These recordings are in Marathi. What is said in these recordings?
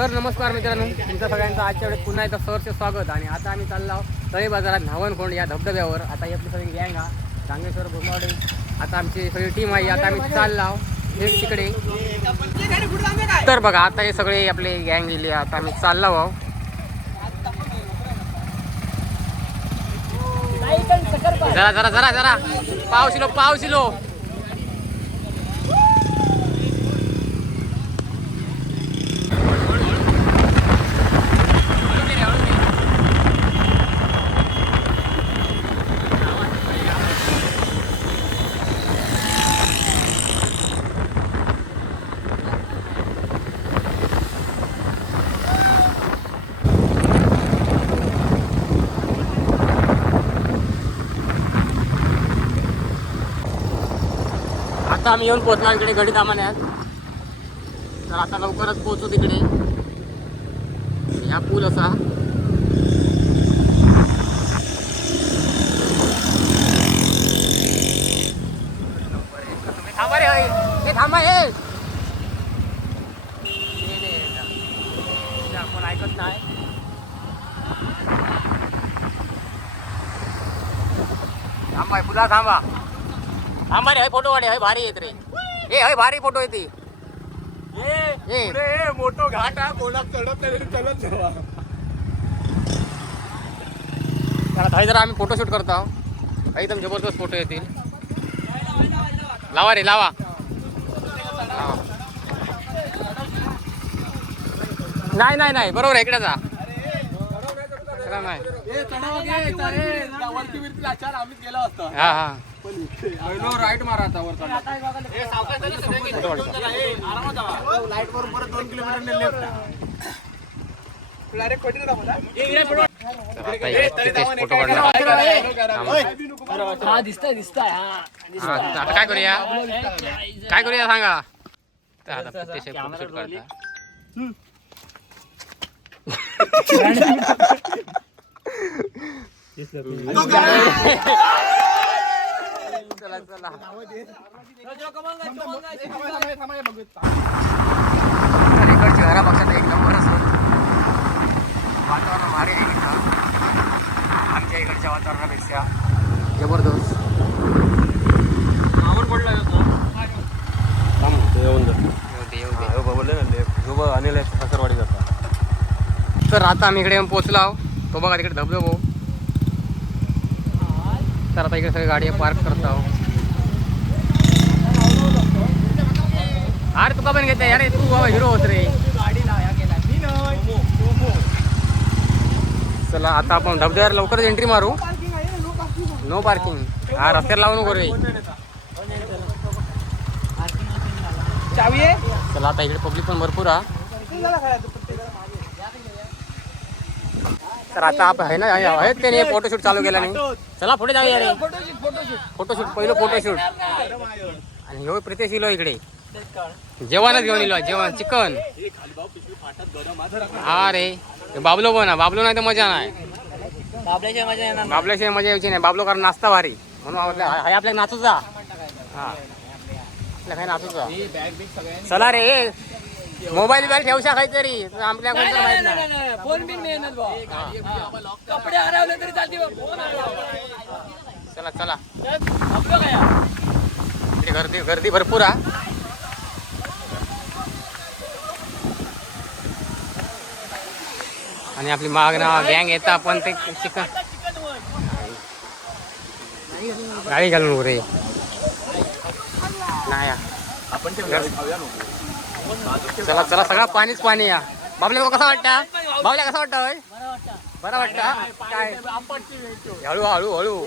तर नमस्कार मित्रांनो, तुमचं सगळ्यांचं आजच्या वेळेस पुन्हा एकदा सहर्ष स्वागत. आणि आता आम्ही चाललो आहोत तळे बाजारात नावनखोंड या धबधब्यावर. आता ही आपली सगळी गँग हा चांगलेश्वर भोमावडे, आता आमची सगळी टीम आहे. आता आम्ही चाललो आहोत एक तिकडे. तर बघा आता हे सगळे आपले गँग गेली. आता आम्ही चाललो आहोत. जरा जरा जरा जरा पावसिलो आता आम्ही येऊन पोहोचणार इकडे गडी दामान्यात. तर आता लवकरच पोहोचू तिकडे. हा पूल असा थांबा रे, हे थांबा हे आपण ऐकत नाही. थांबा पुला थांबा थांबा रे, फोटो काढे. भारी येत रे, हे भारी फोटो येते. मोठो घाट हा, कोणाक चढत नाही चलत जावा. जरा आम्ही फोटोशूट करतो आहोत. एकदम जबरदस्त फोटो येतील. लावा रे लावा. नाही नाही नाही, बरोबर आहे, इकडे जा. नाही हा हा राईट मारा आता वर. लाईट वरून परत 2 किलोमीटर लेफ्ट. फोटो काढला. दिसतंय आता काय करूया सांगा. आता फोटोशूट करता. चला चला इकडची घरा बघतात एक नंबरच. वातावरण भारी आहे इकडं, आमच्या इकडच्या वातावरणापेक्षा जबरदस्त. तर आता आम्ही इकडे पोहोचलो आहोत. तो बघा तिकडे धबधबो. तर आता इकडे सगळी गाडी पार्क करत आहोत. अरे तुका पण घेते अरे, तू बाबा हिरो होत रे. चला आता आपण धबधब्यावर लवकरच एंट्री मारू. No parking. हा रस्त्याला लावू नको रे. चला आता इकडे पब्लिक पण भरपूर हा. तर आता आपण आहे ना, आहेत ते नाही फोटोशूट चालू केला नाही. चला पुढे जाऊया रे. फोटोशूट पहिलं फोटोशूट. आणि हो प्रितेश इलो इकडे जेवणच घेऊन इलो. जेवण चिकन. हा रे बाबलो पण बाबलो नाही तर मजा नाही. बाबल्याशिवाय मजा यायची नाही. बाबलो कारण नाचता भारी म्हणून आपल्या नाचूचा. हा आपल्या काय नाचूचा. चला रे, मोबाईल बिबाईल ठेवशा काहीतरी आपल्या कोण माहित नाही. फोन बिन मेहनत कपडे हरवले तरी चालते. चला चला गर्दी गर्दी भरपूर हा. आणि आपली मागणा गँग येतात पण ते चिकन गाडी घालून रे नाही. चला चला सगळा पाणीच पाणी या. बाबल्या कसा वाटतं? बाबल्या कसा वाटतं? बरं वाटतं काय? हळू हळू हळू हळू हळू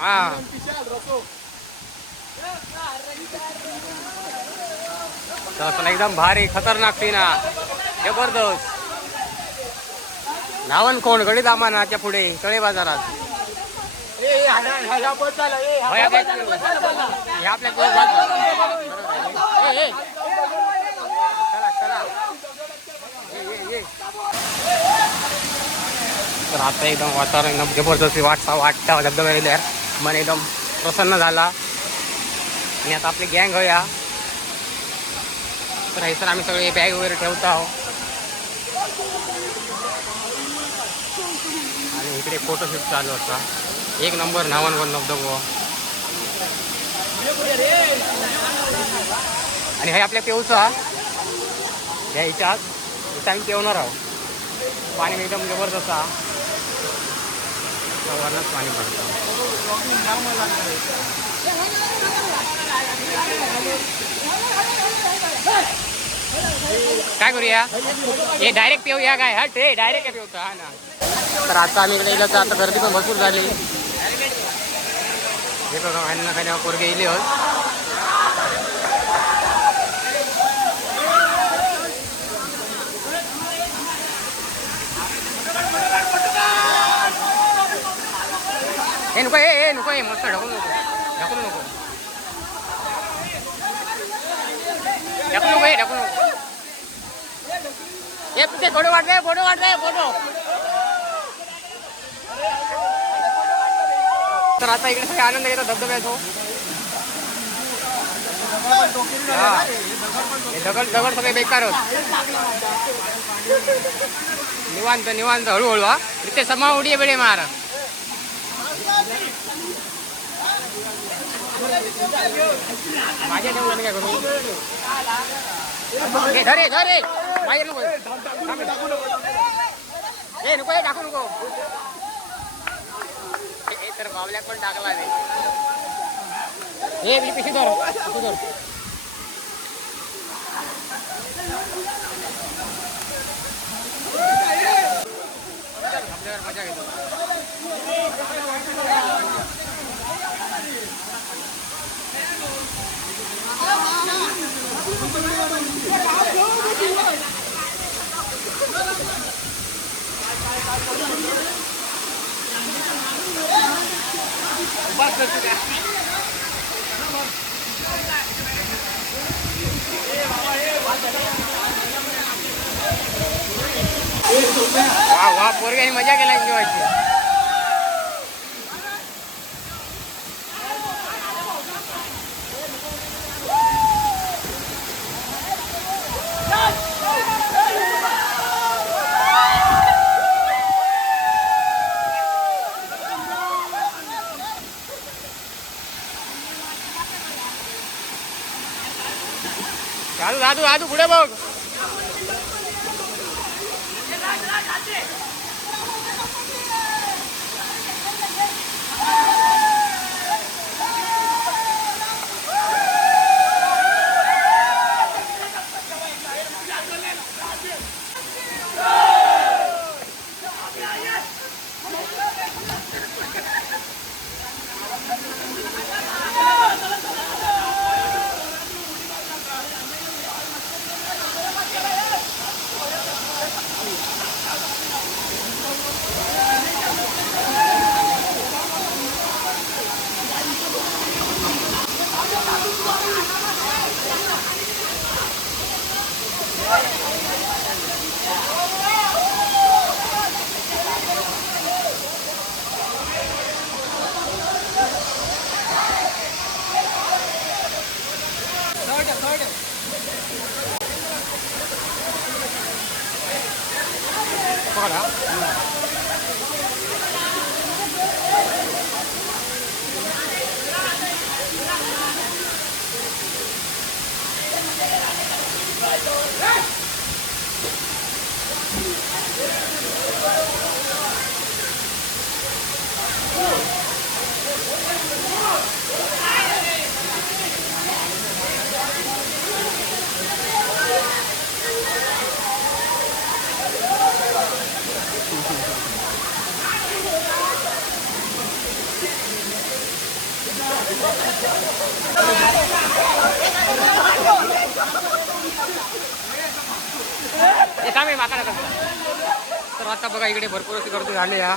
हा. चला एकदम भारी खतरनाक सीन हा, जबरदस्त. नावनखोंड गडी दामानाच्या पुढे तळे बाजारात. तर आता एकदम वातावरण एकदम जबरदस्त वाटतं धबधब्याला. मन एकदम प्रसन्न झाला. आणि आता आपली गँग होया तर हैसर आम्ही सगळे बॅग वगैरे ठेवतो आहोत. आणि इकडे फोटोशूट चालू होता. एक नंबर नावांवर धबधबा. आणि हे आपल्या पेवचा ह्या हिच्यात इथं आम्ही पेवणार आहोत. पाणी एकदम जबरदस्त हा. वरनंच पाणी पडतं. काय करूया हे डायरेक्ट पेऊया काय हा ते डायरेक्ट पेवता हा ना. तर आता आम्ही इकडे गेलो तर आता गर्दी पण भरपूर झाली. हे बघा खायला खायला पोरगे गेले होत. हे नको हे नको हे मस्त ढकलू नको ढकलू नको ढकलू नको हे ढकलू नको हे ते फोटो वाटवे फोटो तर आता इकडे सगळे आनंद घेतात धबधब्याचो. हा हे दगड सगळे बेकार होत. निवांत हळूहळू हा इथे समा उडी बेडे मार. माझ्या ठेवून काय करू धरे बाहेर नको हे नको हे टाकू नको हे तर बावल्यात पण टाकला नाही. हे पिशी धर मजा घेतो. वा पोरग्याने मजा केला एन्जॉयची. दादू पुढे बघ. तर आता बघा इकडे भरपूर अशी गर्दी झाली हा.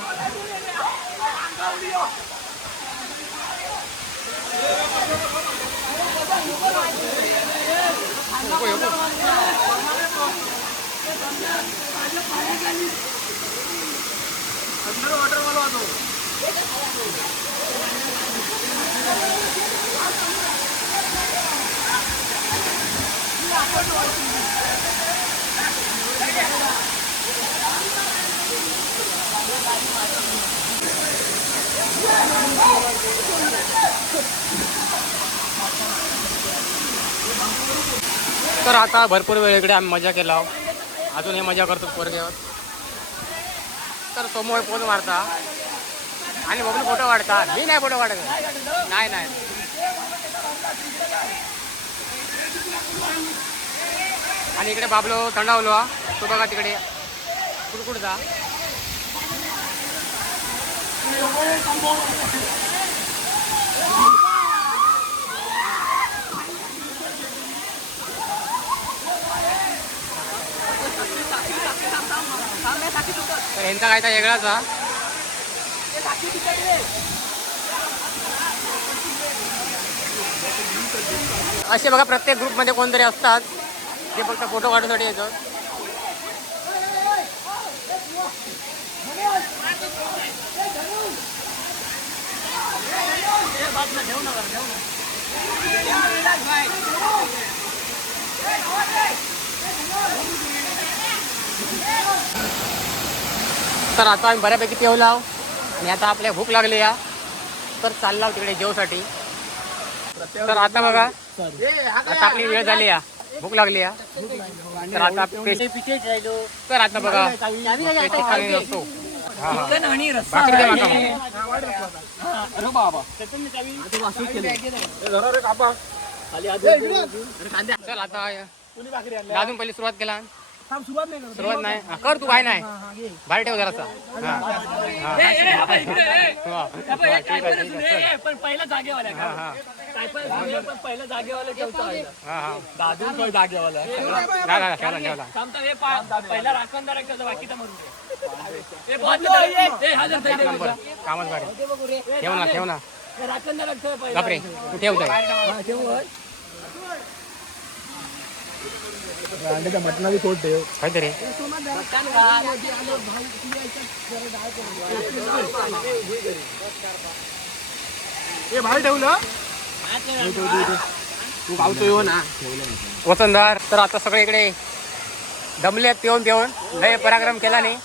तर आता भरपूर वेळ इकडे आम्ही मजा केला अजून हे मजा करतो पोरग्यावर. तर समोर फोन मारता आणि बघून फोटो काढता. मी नाही फोटो काढत. नाही नाही आणि इकडे बाबलो थंडावलो तो बघा तिकडे कुडकुडचा. तर यांचा काय तर वेगळाच हा. असे बघा प्रत्येक ग्रुपमध्ये कोणतरी असतात जे फक्त फोटो काढण्यासाठी येतात. तर आता आम्ही बऱ्यापैकी पेवला आणि आता आपल्या भूक लागली या तर चालला तिकडे जेवसाठी. तर आता बघा आता आपली वेळ झाली या भूक लागली या तर आता तर आता बघा असतो. चिकन आणि रस्सा. बाकी दे माका अरे बाबा चल आता अजून पहिली सुरुवात केला. सुरुवात नाही हा, कर तू काय नाही बाहेर ठेव जरासा. पण पहिला जागेवाला हा हा काय पण पहिला जागेवाला ठेवतो. हा हा दादू जागेवाला ठेवला ठेवला. थांबता हे पहिला राखणदार आहे त्याचा बाकीचा मरून दे. हे हजर થઈ नंबर कामच भारी. ठेव ना ठेव ना राखणदार पहिला. बापरे तू ठेव जाय अंड्याच्या मटणाची फोड ठेव काहीतरी. हे बाहेर ठेवलं तू गावतो येऊ ना. वतनदार तर आता सगळे इकडे दमले पिऊन पिऊन लय पराक्रम केला नाही.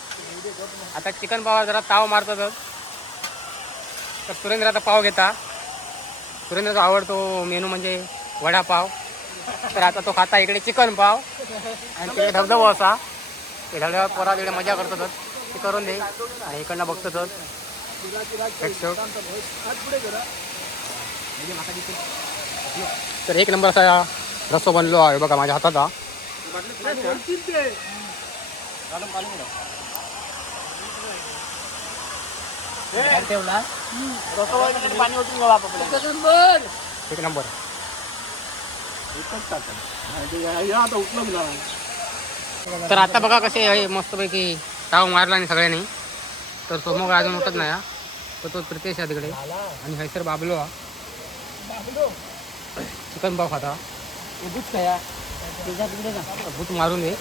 आता चिकन पाव जरा ताव मारतातच. तर सुरेंद्र आता पाव घेता. सुरेंद्रचा आवडतो मेनू म्हणजे वडापाव. तर आता तो खाता इकडे चिकन पाव आणि तिकडे धबधबा असा ते धबधबा पोरा तिकडे मजा करतातच. ते करून दे आणि इकडनं बघतातच. तर एक नंबर असा रस्सा बनलो आहे बघा माझ्या हाताचा. एक नंबर. तर आता बघा कसे आहे मस्तपैकी ताव मारला आणि सगळ्यांनी. तर समोर अजून उठत नाही हा. तर तो प्रितेश आहे तिकडे आणि हैसर बाबलो हा चिकन पाव खाता. भूत मारून दे.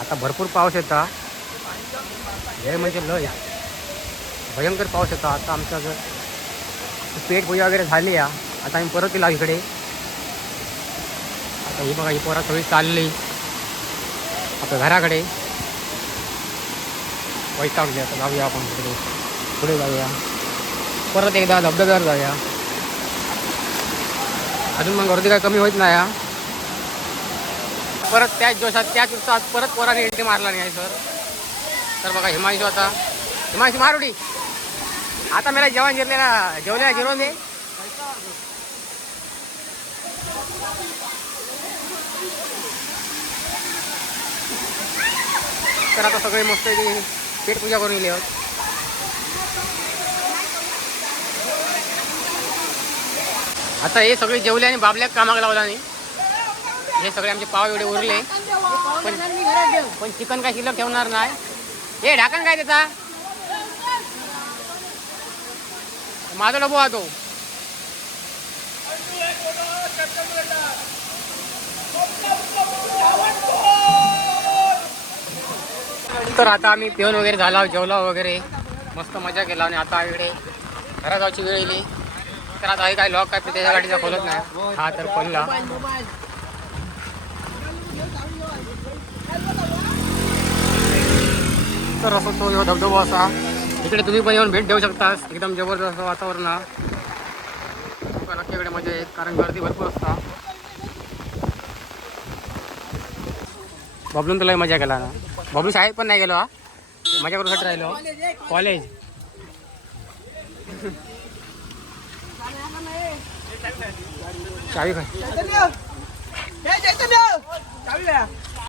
आता भरपूर पाऊस येता हे म्हणजे लय भयंकर पाऊस येतो. आता आमच्या जर पेट पूजा वगैरे झाली आहे. आता आम्ही परत येला इकडे. आता ही बघा ही पोरा सगळी चालली आता घराकडे. वैतागली आता जाऊया आपण तिकडे पुढे जाऊया परत एकदा धबधब्यावर जाऊया. अजून मग गर्दी काय कमी होत नाही हा. परत त्याच जोशात त्याच उत्साहात परत पोराने एंट्री मारला नाही सर. तर बघा हिमांशू आता हिमांशू मारुडी आता मला जेवण जिरलेला जेवलेला जिरवून दे. तर आता सगळे मस्त पेट पूजा करून गेले आहोत. आता हे सगळे जेवले आणि बाबल्या कामाला लावला नाही. हे सगळे आमचे पाव एवढे उरले पण चिकन काय शिल्लक ठेवणार नाही. हे ढाकण काय त्याचा माझा डबो हा तो. तर आता आम्ही पिऊन वगैरे झाला जेवला वगैरे मस्त मजा केला आणि आता इकडे घरा जायची वेळ येईल. तर आता हे काय लॉक काय त्याच्या गाडीचा खोलत नाही हा तर खोलला. तर असं तो ह्यो धबधबा असा इकडे तुम्ही पण येऊन भेट देऊ शकता. एकदम जबरदस्त वातावरण हा. नक्कीकडे मजा येत कारण गर्दी भरपूर असता. बबलून तुला मजा केला ना. बबलू शाळेत पण नाही गेलो हा, मजा करूसाठी राहिलो. कॉलेज चावी काय